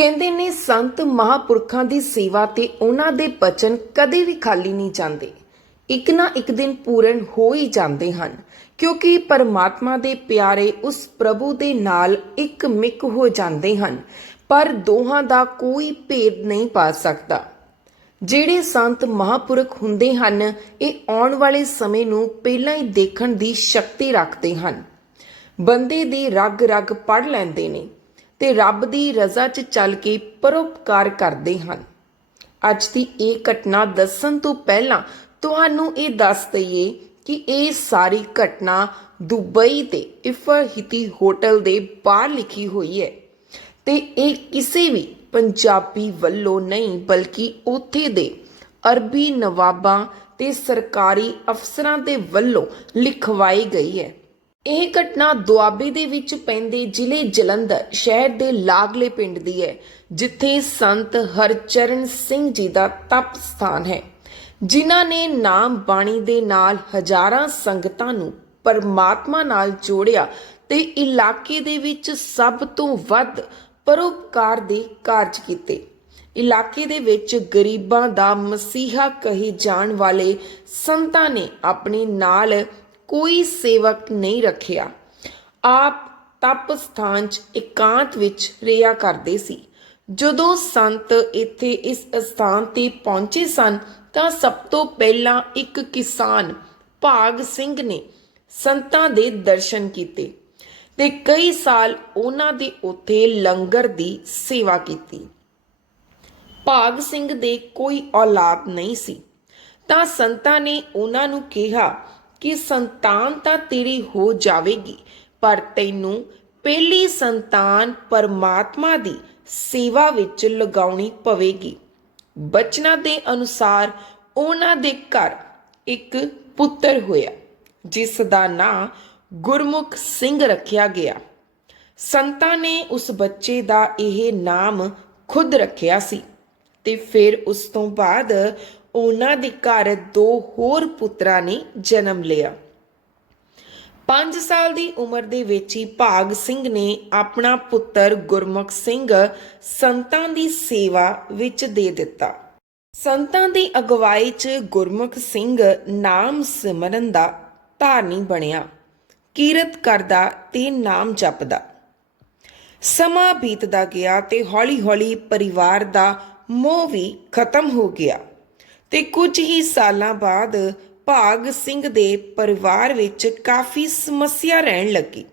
ਕਹਿੰਦੇ ਨੇ ਸੰਤ ਮਹਾਪੁਰਖਾਂ ਦੀ ਸੇਵਾ ਤੇ ਉਹਨਾਂ ਦੇ ਬਚਨ ਕਦੇ ਵੀ ਖਾਲੀ ਨਹੀਂ ਜਾਂਦੇ। ਇੱਕ ਨਾ ਇੱਕ ਦਿਨ ਪੂਰਨ ਹੋ ਹੀ ਜਾਂਦੇ ਹਨ, ਕਿਉਂਕਿ ਪਰਮਾਤਮਾ ਦੇ ਪਿਆਰੇ ਉਸ ਪ੍ਰਭੂ ਦੇ ਨਾਲ ਇੱਕ ਮਿਕ ਹੋ ਜਾਂਦੇ ਹਨ, ਪਰ ਦੋਹਾਂ ਦਾ ਕੋਈ ਭੇਦ ਨਹੀਂ ਪਾ ਸਕਦਾ। ਜਿਹੜੇ ਸੰਤ ਮਹਾਪੁਰਖ ਹੁੰਦੇ ਹਨ, ਇਹ ਆਉਣ ਵਾਲੇ ਸਮੇਂ ਨੂੰ ਪਹਿਲਾਂ ਹੀ ਦੇਖਣ ਦੀ ਸ਼ਕਤੀ ਰੱਖਦੇ ਹਨ। ਬੰਦੇ ਦੀ ਰਗ ਰਗ ਪੜ ਲੈਂਦੇ ਨੇ। ਤੇ ਰੱਬ ਦੀ ਰਜ਼ਾ 'ਚ ਚੱਲ ਕੇ ਪਰਉਪਕਾਰ ਕਰਦੇ ਹਨ। ਅੱਜ ਦੀ ਇਹ ਘਟਨਾ ਦੱਸਣ ਤੋਂ ਪਹਿਲਾਂ ਤੁਹਾਨੂੰ ਇਹ ਦੱਸ ਦਈਏ ਕਿ ਇਹ ਸਾਰੀ ਘਟਨਾ ਦੁਬਈ ਦੇ ਇਫਰਹਿਤੀ ਹੋਟਲ ਦੇ ਬਾਹਰ ਲਿਖੀ ਹੋਈ ਹੈ ਤੇ ਇਹ ਕਿਸੇ ਵੀ ਪੰਜਾਬੀ ਵੱਲੋਂ ਨਹੀਂ, ਬਲਕਿ ਉੱਥੇ ਦੇ ਅਰਬੀ ਨਵਾਬਾਂ ਤੇ ਸਰਕਾਰੀ ਅਫਸਰਾਂ ਦੇ ਵੱਲੋਂ ਲਿਖਵਾਈ ਗਈ ਹੈ। ਇਹ ਘਟਨਾ ਦੁਆਬੇ ਦੇ ਵਿੱਚ ਪੈਂਦੇ ਜ਼ਿਲ੍ਹੇ ਜਲੰਧਰ ਸ਼ਹਿਰ ਦੇ ਲਾਗਲੇ ਪਿੰਡ ਦੀ ਹੈ, ਜਿੱਥੇ ਸੰਤ ਹਰਚਰਨ ਸਿੰਘ ਜੀ ਦਾ ਤਪ ਸਥਾਨ ਹੈ। ਜਿਨ੍ਹਾਂ ਨੇ ਨਾਮ ਬਾਣੀ ਦੇ ਨਾਲ ਹਜ਼ਾਰਾਂ ਸੰਗਤਾਂ ਨੂੰ ਪਰਮਾਤਮਾ ਨਾਲ ਜੋੜਿਆ ਤੇ ਇਲਾਕੇ ਦੇ ਵਿੱਚ ਸਭ ਤੋਂ ਵੱਧ ਪਰਉਪਕਾਰ ਦੇ ਕਾਰਜ ਕੀਤੇ। ਇਲਾਕੇ ਦੇ ਵਿੱਚ ਗਰੀਬਾਂ ਦਾ ਮਸੀਹਾ ਕਹੇ ਜਾਣ ਵਾਲੇ ਸੰਤਾਂ ਨੇ ਆਪਣੇ ਨਾਲ ਕੋਈ ਸੇਵਕ ਨਹੀਂ ਰੱਖਿਆ। ਆਪ ਤਪ ਸਥਾਨ 'ਚ ਇਕਾਂਤ ਵਿੱਚ ਰਿਹਾ ਕਰਦੇ ਸੀ। ਜਦੋਂ ਸੰਤ ਇੱਥੇ ਇਸ ਸਥਾਨ ਤੇ ਪਹੁੰਚੇ ਸਨ, ਤਾਂ ਸਭ ਤੋਂ ਪਹਿਲਾਂ ਇੱਕ ਕਿਸਾਨ, ਭਾਗ ਸਿੰਘ ਨੇ ਸੰਤਾਂ ਦੇ ਦਰਸ਼ਨ ਕੀਤੇ ਤੇ ਕਈ ਸਾਲ ਉਹਨਾਂ ਦੇ ਉੱਥੇ ਲੰਗਰ ਦੀ ਸੇਵਾ ਕੀਤੀ। ਭਾਗ ਸਿੰਘ ਦੇ ਕੋਈ ਔਲਾਦ ਨਹੀਂ ਸੀ। ਤਾਂ ਸੰਤਾਂ ਨੇ ਉਹਨਾਂ ਨੂੰ ਕਿਹਾ ਕਿ ਸੰਤਾਨ ਤਾਂ ਤੇਰੀ ਹੋ ਜਾਵੇਗੀ, ਪਰ ਤੈਨੂੰ ਪਹਿਲੀ ਸੰਤਾਨ ਪਰਮਾਤਮਾ ਦੀ ਸੇਵਾ ਵਿੱਚ ਲਗਾਉਣੀ ਪਵੇਗੀ। ਬਚਨਾਂ ਦੇ ਅਨੁਸਾਰ ਉਹਨਾਂ ਦੇ ਘਰ ਇੱਕ ਪੁੱਤਰ ਹੋਇਆ, ਜਿਸ ਦਾ ਨਾਂ ਗੁਰਮੁਖ ਸਿੰਘ ਰੱਖਿਆ ਗਿਆ। ਸੰਤਾਂ ਨੇ ਉਸ ਬੱਚੇ ਦਾ ਇਹ ਨਾਮ ਖੁਦ ਰੱਖਿਆ ਸੀ ਤੇ ਫਿਰ ਉਸ ਤੋਂ ਬਾਅਦ ਉਹਨਾਂ ਦੇ ਘਰ ਦੋ ਹੋਰ ਪੁੱਤਰਾਂ ਨੇ ਜਨਮ ਲਿਆ। 5 ਸਾਲ ਦੀ ਉਮਰ ਦੇ ਵਿੱਚ ਹੀ ਭਾਗ ਸਿੰਘ ਨੇ ਆਪਣਾ ਪੁੱਤਰ ਗੁਰਮੁਖ ਸਿੰਘ ਸੰਤਾਂ ਦੀ ਸੇਵਾ ਵਿੱਚ ਦੇ ਦਿੱਤਾ। ਸੰਤਾਂ ਦੀ ਅਗਵਾਈ 'ਚ ਗੁਰਮੁਖ ਸਿੰਘ ਨਾਮ ਸਿਮਰਨ ਦਾ ਧਾਰਨੀ ਬਣਿਆ। ਕੀਰਤ ਕਰਦਾ ਤੇ ਨਾਮ ਜਪਦਾ। ਸਮਾਂ ਬੀਤਦਾ ਗਿਆ ਤੇ ਹੌਲੀ-ਹੌਲੀ ਪਰਿਵਾਰ ਦਾ ਮੋਹ ਵੀ ਖਤਮ ਹੋ ਗਿਆ। ਤੇ ਕੁਝ ਹੀ ਸਾਲਾਂ ਬਾਅਦ ਭਾਗ ਸਿੰਘ ਦੇ ਪਰਿਵਾਰ ਵਿੱਚ ਕਾਫੀ ਸਮੱਸਿਆ ਰਹਿਣ ਲੱਗੀ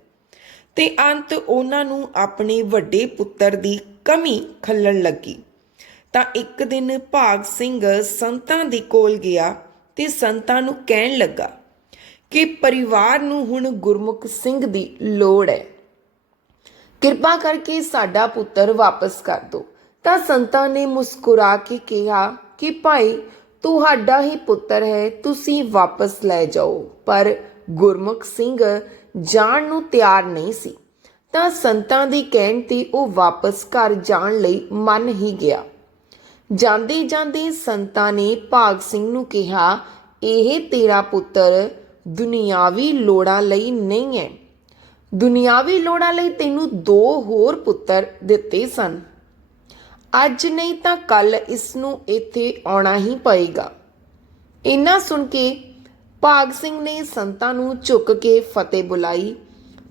ਤੇ ਅੰਤ ਉਹਨਾਂ ਨੂੰ ਆਪਣੇ ਵੱਡੇ ਪੁੱਤਰ ਦੀ ਕਮੀ ਖੱਲਣ ਲੱਗੀ। ਤਾਂ ਇੱਕ ਦਿਨ ਭਾਗ ਸਿੰਘ ਸੰਤਾਂ ਦੇ ਕੋਲ ਗਿਆ ਤੇ ਸੰਤਾਂ ਨੂੰ ਕਹਿਣ ਲੱਗਾ ਕਿ ਪਰਿਵਾਰ ਨੂੰ ਹੁਣ ਗੁਰਮੁਖ ਸਿੰਘ ਦੀ ਲੋੜ ਹੈ। ਕਿਰਪਾ ਕਰਕੇ ਸਾਡਾ ਪੁੱਤਰ ਵਾਪਸ ਕਰ ਦਿਓ। ਤਾਂ ਸੰਤਾਂ ਨੇ ਮੁਸਕਰਾ ਕੇ ਕਿਹਾ ਕਿ ਭਾਈ ਤੁਹਾਡਾ ਹੀ ਪੁੱਤਰ ਹੈ, ਤੁਸੀਂ ਵਾਪਸ ਲੈ ਜਾਓ। ਪਰ ਗੁਰਮੁਖ ਸਿੰਘ ਜਾਣ ਨੂੰ ਤਿਆਰ ਨਹੀਂ ਸੀ। ਤਾਂ ਸੰਤਾਂ ਦੀ ਕਹਿਣ ਤੇ ਉਹ ਵਾਪਸ ਘਰ ਜਾਣ ਲਈ ਮੰਨ ਹੀ ਗਿਆ। ਜਾਂਦੇ ਜਾਂਦੇ ਸੰਤਾਂ ਨੇ ਭਾਗ ਸਿੰਘ ਨੂੰ ਕਿਹਾ, ਇਹ ਤੇਰਾ ਪੁੱਤਰ ਦੁਨਿਆਵੀ ਲੋੜਾਂ ਲਈ ਨਹੀਂ ਹੈ। ਦੁਨਿਆਵੀ ਲੋੜਾਂ ਲਈ ਤੈਨੂੰ ਦੋ ਹੋਰ ਪੁੱਤਰ ਦਿੱਤੇ ਸਨ। ਅੱਜ ਨਹੀਂ ਤਾਂ ਕੱਲ ਇਸ ਨੂੰ ਇੱਥੇ ਆਉਣਾ ਹੀ ਪਏਗਾ। ਇੰਨਾ ਸੁਣ ਕੇ ਭਾਗ ਸਿੰਘ ਨੇ ਸੰਤਾਂ ਨੂੰ ਝੁੱਕ ਕੇ ਫਤਿਹ ਬੁਲਾਈ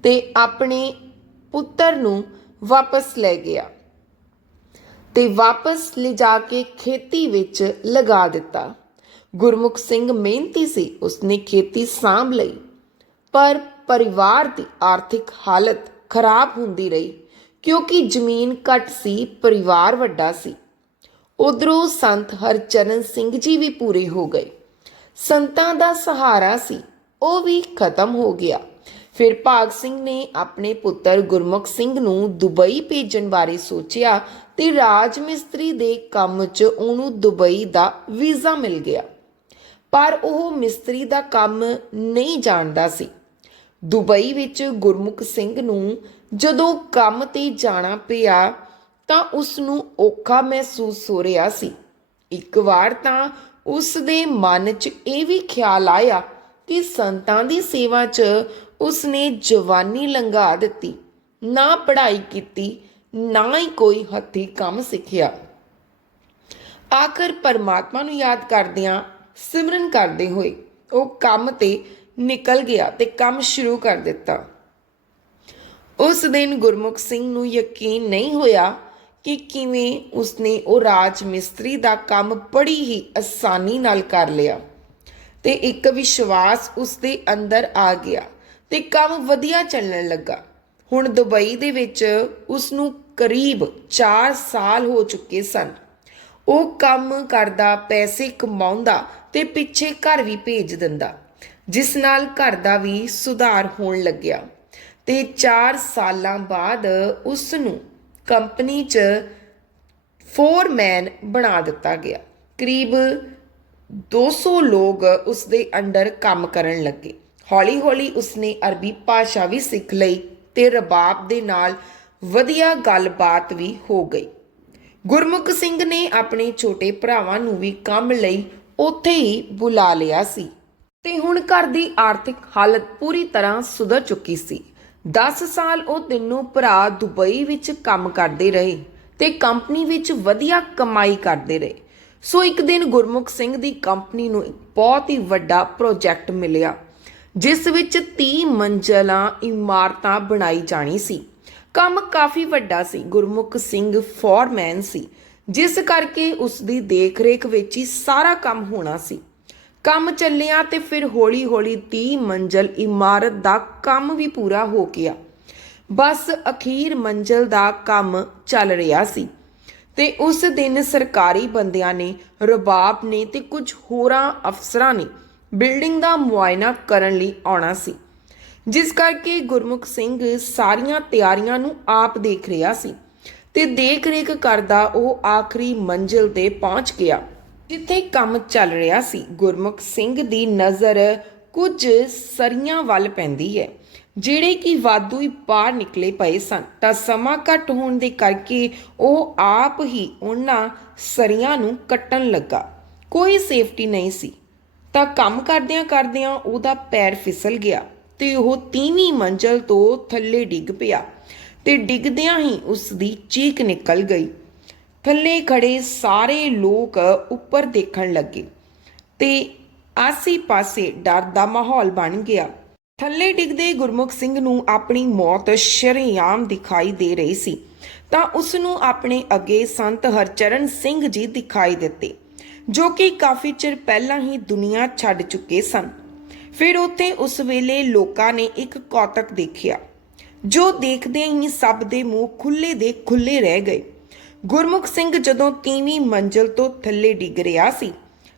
ਤੇ ਆਪਣੇ ਪੁੱਤਰ ਨੂੰ ਵਾਪਸ ਲੈ ਗਿਆ ਤੇ ਵਾਪਸ ਲਿਜਾ ਕੇ ਖੇਤੀ ਵਿੱਚ ਲਗਾ ਦਿੱਤਾ। ਗੁਰਮੁਖ ਸਿੰਘ ਮਿਹਨਤੀ ਸੀ, ਉਸਨੇ ਖੇਤੀ ਸਾਂਭ ਲਈ, ਪਰ ਪਰਿਵਾਰ ਦੀ ਆਰਥਿਕ ਹਾਲਤ ਖਰਾਬ ਹੁੰਦੀ ਰਹੀ। ਕਿਉਂਕਿ ਜ਼ਮੀਨ ਘੱਟ ਸੀ, ਪਰਿਵਾਰ ਵੱਡਾ ਸੀ। ਉਧਰੋਂ ਸੰਤ ਹਰਚਰਨ ਸਿੰਘ ਜੀ ਵੀ ਪੂਰੇ ਹੋ ਗਏ। ਸੰਤਾਂ ਦਾ ਸਹਾਰਾ ਸੀ, ਉਹ ਵੀ ਖਤਮ ਹੋ ਗਿਆ। ਫਿਰ ਭਾਗ ਸਿੰਘ ਨੇ ਆਪਣੇ ਪੁੱਤਰ ਗੁਰਮੁਖ ਸਿੰਘ ਨੂੰ ਦੁਬਈ ਭੇਜਣ ਬਾਰੇ ਸੋਚਿਆ ਤੇ ਰਾਜ ਮਿਸਤਰੀ ਦੇ ਕੰਮ 'ਚ ਉਹਨੂੰ ਦੁਬਈ ਦਾ ਵੀਜ਼ਾ ਮਿਲ ਗਿਆ। ਪਰ ਉਹ ਮਿਸਤਰੀ ਦਾ ਕੰਮ ਨਹੀਂ ਜਾਣਦਾ ਸੀ। ਦੁਬਈ ਵਿੱਚ ਗੁਰਮੁਖ ਸਿੰਘ ਨੂੰ ਜਦੋਂ ਕੰਮ ਤੇ ਜਾਣਾ ਪਿਆ ਤਾਂ ਉਸ ਨੂੰ ਔਖਾ ਮਹਿਸੂਸ ਹੋ ਰਿਹਾ ਸੀ। ਇੱਕ ਵਾਰ ਤਾਂ ਉਸ ਦੇ ਮਨ 'ਚ ਇਹ ਵੀ ਖਿਆਲ ਆਇਆ ਕਿ ਸੰਤਾਂ ਦੀ ਸੇਵਾ 'ਚ ਉਸ ਨੇ ਜਵਾਨੀ ਲੰਘਾ ਦਿੱਤੀ। ਨਾ ਪੜ੍ਹਾਈ ਕੀਤੀ, ਨਾ ਹੀ ਕੋਈ ਹੱਥੀ ਕੰਮ ਸਿੱਖਿਆ। ਆਖਰ ਪਰਮਾਤਮਾ ਨੂੰ ਯਾਦ ਕਰਦਿਆਂ ਸਿਮਰਨ ਕਰਦੇ ਹੋਏ ਉਹ ਕੰਮ ਤੇ ਨਿਕਲ ਗਿਆ ਤੇ ਕੰਮ ਸ਼ੁਰੂ ਕਰ ਦਿੱਤਾ। ਉਸ ਦਿਨ ਗੁਰਮੁਖ ਸਿੰਘ ਨੂੰ ਯਕੀਨ ਨਹੀਂ ਹੋਇਆ ਕਿ ਕਿਵੇਂ ਉਸਨੇ ਉਹ ਰਾਜ ਮਿਸਤਰੀ ਦਾ ਕੰਮ ਬੜੀ ਹੀ ਆਸਾਨੀ ਨਾਲ ਕਰ ਲਿਆ ਤੇ ਇੱਕ ਵਿਸ਼ਵਾਸ ਉਸਦੇ ਅੰਦਰ ਆ ਗਿਆ ਤੇ ਕੰਮ ਵਧੀਆ ਚੱਲਣ ਲੱਗਾ। ਹੁਣ ਦੁਬਈ ਦੇ ਵਿੱਚ ਉਸ ਨੂੰ ਕਰੀਬ 4 ਸਾਲ ਹੋ ਚੁੱਕੇ ਸਨ। ਉਹ ਕੰਮ ਕਰਦਾ, ਪੈਸੇ ਕਮਾਉਂਦਾ ਤੇ ਪਿੱਛੇ ਘਰ ਵੀ ਭੇਜ ਦਿੰਦਾ, ਜਿਸ ਨਾਲ ਘਰ ਦਾ ਵੀ ਸੁਧਾਰ ਹੋਣ ਲੱਗਿਆ। ਤੇ 4 ਸਾਲਾਂ ਬਾਅਦ ਉਸ ਨੂੰ ਕੰਪਨੀ 'ਚ ਫੋਰਮੈਨ ਬਣਾ ਦਿੱਤਾ ਗਿਆ। ਕਰੀਬ 200 ਲੋਕ ਉਸ ਦੇ ਅੰਡਰ ਕੰਮ ਕਰਨ ਲੱਗੇ। ਹੌਲੀ-ਹੌਲੀ ਉਸਨੇ ਅਰਬੀ ਭਾਸ਼ਾ ਵੀ ਸਿੱਖ ਲਈ ਤੇ ਰਬਾਬ ਦੇ ਨਾਲ ਵਧੀਆ ਗੱਲਬਾਤ ਵੀ ਹੋ ਗਈ। ਗੁਰਮੁਖ ਸਿੰਘ ਨੇ ਆਪਣੇ ਛੋਟੇ ਭਰਾਵਾਂ ਨੂੰ ਵੀ ਕੰਮ ਲਈ ਉੱਥੇ ਹੀ ਬੁਲਾ ਲਿਆ ਸੀ ਤੇ ਹੁਣ ਘਰ ਦੀ ਆਰਥਿਕ ਹਾਲਤ ਪੂਰੀ ਤਰ੍ਹਾਂ ਸੁਧਰ ਚੁੱਕੀ ਸੀ। 10 ਸਾਲ ਉਹ ਤਿੰਨੋਂ ਭਰਾ ਦੁਬਈ ਵਿੱਚ ਕੰਮ ਕਰਦੇ ਰਹੇ ਤੇ ਕੰਪਨੀ ਵਿੱਚ ਵਧੀਆ ਕਮਾਈ ਕਰਦੇ ਰਹੇ। ਸੋ ਇੱਕ ਦਿਨ ਗੁਰਮੁਖ ਸਿੰਘ ਦੀ ਕੰਪਨੀ ਨੂੰ ਇੱਕ ਬਹੁਤ ਹੀ ਵੱਡਾ ਪ੍ਰੋਜੈਕਟ ਮਿਲਿਆ, ਜਿਸ ਵਿੱਚ 30 ਮੰਜ਼ਲਾਂ ਇਮਾਰਤਾਂ ਬਣਾਈ ਜਾਣੀ ਸੀ। ਕੰਮ ਕਾਫੀ ਵੱਡਾ ਸੀ, ਗੁਰਮੁਖ ਸਿੰਘ ਫੋਰਮੈਨ ਸੀ, ਜਿਸ ਕਰਕੇ ਉਸ ਦੀ ਦੇਖਰੇਖ ਵਿੱਚ ਹੀ ਸਾਰਾ ਕੰਮ ਹੋਣਾ ਸੀ। ਕੰਮ ਚੱਲਿਆ ਤੇ ਫਿਰ ਹੌਲੀ-ਹੌਲੀ 30 ਮੰਜ਼ਲ ਇਮਾਰਤ ਦਾ ਕੰਮ ਵੀ ਪੂਰਾ ਹੋ ਗਿਆ। ਬਸ ਅਖੀਰ ਮੰਜ਼ਲ ਦਾ ਕੰਮ ਚੱਲ ਰਿਹਾ ਸੀ ਤੇ ਉਸ ਦਿਨ ਸਰਕਾਰੀ ਬੰਦਿਆਂ ਨੇ, ਰਬਾਬ ਨੇ ਤੇ ਕੁਝ ਹੋਰਾਂ ਅਫਸਰਾਂ ਨੇ ਬਿਲਡਿੰਗ ਦਾ ਮੁਆਇਨਾ ਕਰਨ ਲਈ ਆਉਣਾ ਸੀ। ਜਿਸ ਕਰਕੇ ਗੁਰਮੁਖ ਸਿੰਘ ਸਾਰੀਆਂ ਤਿਆਰੀਆਂ ਨੂੰ ਆਪ ਦੇਖ ਰਿਹਾ ਸੀ ਤੇ ਦੇਖ ਰੇਖ ਕਰਦਾ ਉਹ ਆਖਰੀ ਮੰਜ਼ਿਲ ਤੇ ਪਹੁੰਚ ਗਿਆ। ਜਿੱਥੇ ਕੰਮ ਚੱਲ ਰਿਹਾ ਸੀ, ਗੁਰਮੁਖ ਸਿੰਘ ਦੀ ਨਜ਼ਰ ਕੁਝ ਸਰੀਆਂ ਵੱਲ ਪੈਂਦੀ ਹੈ। ਜਿਹੜੇ ਕਿ ਵਾਧੂ ਹੀ ਬਾਹਰ ਨਿਕਲੇ ਪਏ ਸਨ, ਤਾਂ ਸਮਾਂ ਘੱਟ ਹੋਣ ਦੇ ਕਰਕੇ ਉਹ ਆਪ ਹੀ ਉਹਨਾਂ ਸਰੀਆਂ ਨੂੰ ਕੱਟਣ ਲੱਗਾ। ਕੋਈ ਸੇਫਟੀ ਨਹੀਂ ਸੀ। ਤਾਂ ਕੰਮ ਕਰਦਿਆਂ ਕਰਦਿਆਂ ਉਹਦਾ ਪੈਰ ਫਿਸਲ ਗਿਆ ਤੇ ਉਹ ਤੀਵੀਂ ਮੰਜ਼ਲ ਤੋਂ ਥੱਲੇ ਡਿੱਗ ਪਿਆ ਤੇ ਡਿੱਗਦਿਆਂ ਹੀ ਉਸ ਦੀ ਚੀਕ ਨਿਕਲ ਗਈ। ਥੱਲੇ ਖੜੇ ਸਾਰੇ ਲੋਕ ਉੱਪਰ ਦੇਖਣ ਲੱਗੇ ਤੇ ਆਸੇ-ਪਾਸੇ ਡਰ ਦਾ ਮਾਹੌਲ ਬਣ ਗਿਆ। ਥੱਲੇ ਡਿੱਗਦੇ ਗੁਰਮੁਖ ਸਿੰਘ ਨੂੰ ਆਪਣੀ ਮੌਤ ਸ਼ਰੇਆਮ ਦਿਖਾਈ ਦੇ ਰਹੀ ਸੀ। ਤਾਂ ਉਸ ਨੂੰ ਆਪਣੇ ਅੱਗੇ ਸੰਤ ਹਰਚਰਨ ਸਿੰਘ ਜੀ ਦਿਖਾਈ ਦਿੱਤੇ, ਜੋ ਕਿ ਕਾਫੀ ਚਿਰ ਪਹਿਲਾਂ ਹੀ ਦੁਨੀਆ ਛੱਡ ਚੁੱਕੇ ਸਨ। ਫਿਰ ਉੱਥੇ ਉਸ ਵੇਲੇ ਲੋਕਾਂ ਨੇ ਇੱਕ ਕੌਤਕ ਦੇਖਿਆ, ਜੋ ਦੇਖਦੇ ਹੀ ਸਭ ਦੇ ਮੂੰਹ ਖੁੱਲੇ ਦੇ ਖੁੱਲੇ ਰਹਿ ਗਏ। ਗੁਰਮੁਖ ਸਿੰਘ ਜਦੋਂ ਤੀਵੀਂ ਮੰਜ਼ਲ ਤੋਂ ਥੱਲੇ ਡਿੱਗ ਰਿਹਾ ਸੀ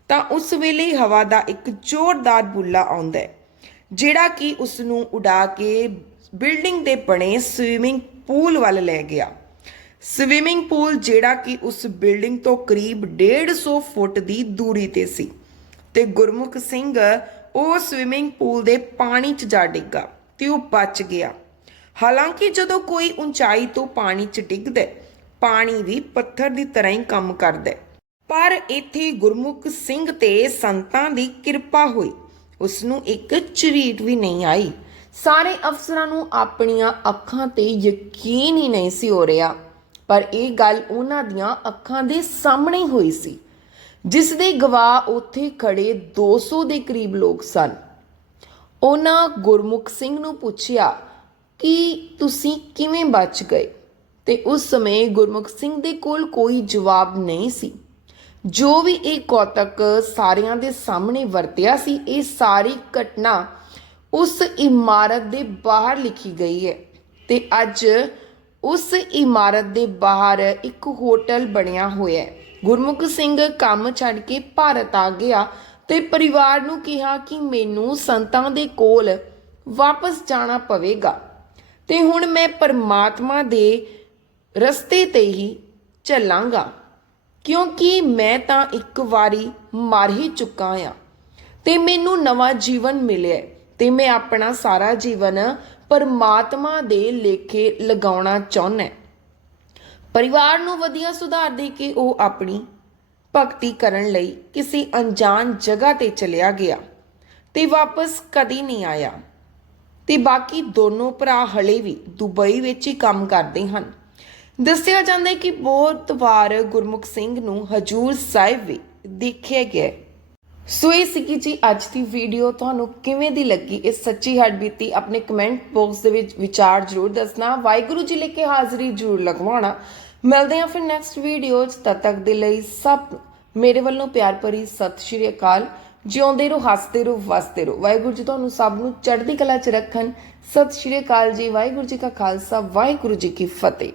ਤਾਂ ਉਸ ਵੇਲੇ ਹਵਾ ਦਾ ਇੱਕ ਜ਼ੋਰਦਾਰ ਬੁੱਲਾ ਆਉਂਦਾ ਹੈ ਜਿਹੜਾ ਕਿ ਉਸ ਨੂੰ ਉਡਾ ਕੇ ਬਿਲਡਿੰਗ ਦੇ ਬਣੇ ਸਵਿਮਿੰਗ ਪੂਲ ਵੱਲ ਲੈ ਗਿਆ। ਸਵਿਮਿੰਗ ਪੂਲ ਜਿਹੜਾ ਕਿ ਉਸ ਬਿਲਡਿੰਗ ਤੋਂ ਕਰੀਬ 150 ਫੁੱਟ ਦੀ ਦੂਰੀ ਤੇ ਸੀ ਤੇ ਗੁਰਮੁਖ ਸਿੰਘ ਉਹ ਸਵਿਮਿੰਗ ਪੂਲ ਦੇ ਪਾਣੀ 'ਚ ਜਾ ਡਿੱਗਾ ਤੇ ਉਹ ਬਚ ਗਿਆ। ਹਾਲਾਂਕਿ ਜਦੋਂ ਕੋਈ ਉਚਾਈ ਤੋਂ ਪਾਣੀ 'ਚ ਡਿੱਗਦਾ ਹੈ, ਪਾਣੀ ਵੀ ਪੱਥਰ ਦੀ ਤਰ੍ਹਾਂ ਹੀ ਕੰਮ ਕਰਦਾ ਹੈ। ਪਰ ਇੱਥੇ ਗੁਰਮੁਖ ਸਿੰਘ ਤੇ ਸੰਤਾਂ ਦੀ ਕਿਰਪਾ ਹੋਈ। ਉਸ ਨੂੰ ਇੱਕ ਝਰੀਟ ਵੀ ਨਹੀਂ ਆਈ। ਸਾਰੇ ਅਫਸਰਾਂ ਨੂੰ ਆਪਣੀਆਂ ਅੱਖਾਂ ਤੇ ਯਕੀਨ ਹੀ ਨਹੀਂ ਸੀ ਹੋ ਰਿਹਾ। ਪਰ ਇਹ ਗੱਲ ਉਹਨਾਂ ਦੀਆਂ ਅੱਖਾਂ ਦੇ ਸਾਹਮਣੇ ਹੋਈ ਸੀ, ਜਿਸ ਦੇ ਗਵਾਹ ਉੱਥੇ ਖੜੇ 200 ਦੇ ਕਰੀਬ ਲੋਕ ਸਨ। ਉਹਨਾਂ ਗੁਰਮੁਖ ਸਿੰਘ ਨੂੰ ਪੁੱਛਿਆ, ਕਿ ਤੁਸੀਂ ਕਿਵੇਂ ਬਚ ਗਏ? ਤੇ ਉਸ ਸਮੇਂ ਗੁਰਮੁਖ ਸਿੰਘ ਦੇ ਕੋਲ ਕੋਈ ਜਵਾਬ ਨਹੀਂ ਸੀ। ਜੋ ਵੀ ਇਹ ਕੌਤਕ ਸਾਰਿਆਂ ਦੇ ਸਾਹਮਣੇ ਵਰਤਿਆ ਸੀ, ਇਹ ਸਾਰੀ ਘਟਨਾ ਉਸ ਇਮਾਰਤ ਦੇ ਬਾਹਰ ਲਿਖੀ ਗਈ ਹੈ। ਤੇ ਅੱਜ ਉਸ ਇਮਾਰਤ ਦੇ ਬਾਹਰ ਇੱਕ ਹੋਟਲ ਬਣਿਆ ਹੋਇਆ ਹੈ। ਗੁਰਮੁਖ ਸਿੰਘ ਕੰਮ ਛੱਡ ਕੇ ਭਾਰਤ ਆ ਗਿਆ ਤੇ ਪਰਿਵਾਰ ਨੂੰ ਕਿਹਾ ਕਿ ਮੈਨੂੰ ਸੰਤਾਂ ਦੇ ਕੋਲ ਵਾਪਸ ਜਾਣਾ ਪਵੇਗਾ। ਤੇ ਹੁਣ ਮੈਂ ਪਰਮਾਤਮਾ ਦੇ ਰਸਤੇ ਤੇ ਹੀ ਚੱਲਾਂਗਾ। ਕਿਉਂਕਿ ਮੈਂ ਤਾਂ ਇੱਕ ਵਾਰੀ ਮਰ ਹੀ ਚੁੱਕਾ ਆ। ਤੇ ਮੈਨੂੰ ਨਵਾਂ ਜੀਵਨ ਮਿਲਿਆ ਹੈ ਤੇ ਮੈਂ ਆਪਣਾ ਸਾਰਾ ਜੀਵਨ ਪਰਮਾਤਮਾ ਦੇ ਲੇਖੇ ਲਗਾਉਣਾ ਚਾਹੁੰਦਾ ਪਰਿਵਾਰ ਨੂੰ ਵਧੀਆ ਸੁਧਾਰ ਦੇ ਕੇ ਉਹ ਆਪਣੀ ਭਗਤੀ ਕਰਨ ਲਈ ਕਿਸੇ ਅਣਜਾਣ ਜਗ੍ਹਾ ਤੇ ਚਲਿਆ ਗਿਆ ਤੇ ਵਾਪਸ ਕਦੀ ਨਹੀਂ ਆਇਆ। ਤੇ ਬਾਕੀ ਦੋਨੋਂ ਭਰਾ ਹਲੇ ਵੀ ਦੁਬਈ ਵਿੱਚ ਹੀ ਕੰਮ ਕਰਦੇ ਹਨ। ਦੱਸਿਆ ਜਾਂਦਾ ਹੈ ਕਿ ਬਹੁਤ ਵਾਰ ਗੁਰਮੁਖ ਸਿੰਘ ਨੂੰ ਹਜੂਰ ਸਾਹਿਬ ਵੀ ਦੇਖਿਆ ਗਿਆ ਹੈ। ਸੋ ਇਹ ਸੀਗੀ ਜੀ ਅੱਜ ਦੀ ਵੀਡੀਓ ਤੁਹਾਨੂੰ ਕਿਵੇਂ ਦੀ ਲੱਗੀ? ਇਹ ਸੱਚੀ ਹੱਡਬੀਤੀ ਆਪਣੇ ਕਮੈਂਟ ਬਾਕਸ ਦੇ ਵਿੱਚ ਵਿਚਾਰ ਜ਼ਰੂਰ ਦੱਸਣਾ। ਵਾਹਿਗੁਰੂ ਜੀ ਲੈ ਕੇ ਹਾਜ਼ਰੀ ਜ਼ਰੂਰ ਲਗਵਾਉਣਾ। ਮਿਲਦੇ ਹਾਂ ਫਿਰ ਨੈਕਸਟ ਵੀਡੀਓ 'ਚ। ਤਦ ਤੱਕ ਦੇ ਲਈ ਸਭ ਮੇਰੇ ਵੱਲੋਂ ਪਿਆਰ ਭਰੀ ਸਤਿ ਸ਼੍ਰੀ ਅਕਾਲ। ਜਿਉਂਦੇ ਰਹੋ, ਹੱਸਦੇ ਰਹੋ, ਵਸਦੇ ਰਹੋ। ਵਾਹਿਗੁਰੂ ਜੀ ਤੁਹਾਨੂੰ ਸਭ ਨੂੰ ਚੜ੍ਹਦੀ ਕਲਾ 'ਚ ਰੱਖਣ। ਸਤਿ ਸ਼੍ਰੀ ਅਕਾਲ ਜੀ। ਵਾਹਿਗੁਰੂ ਜੀ ਕਾ ਖਾਲਸਾ। ਵਾਹਿਗੁਰੂ ਜੀ ਕੀ ਫਤਿਹ।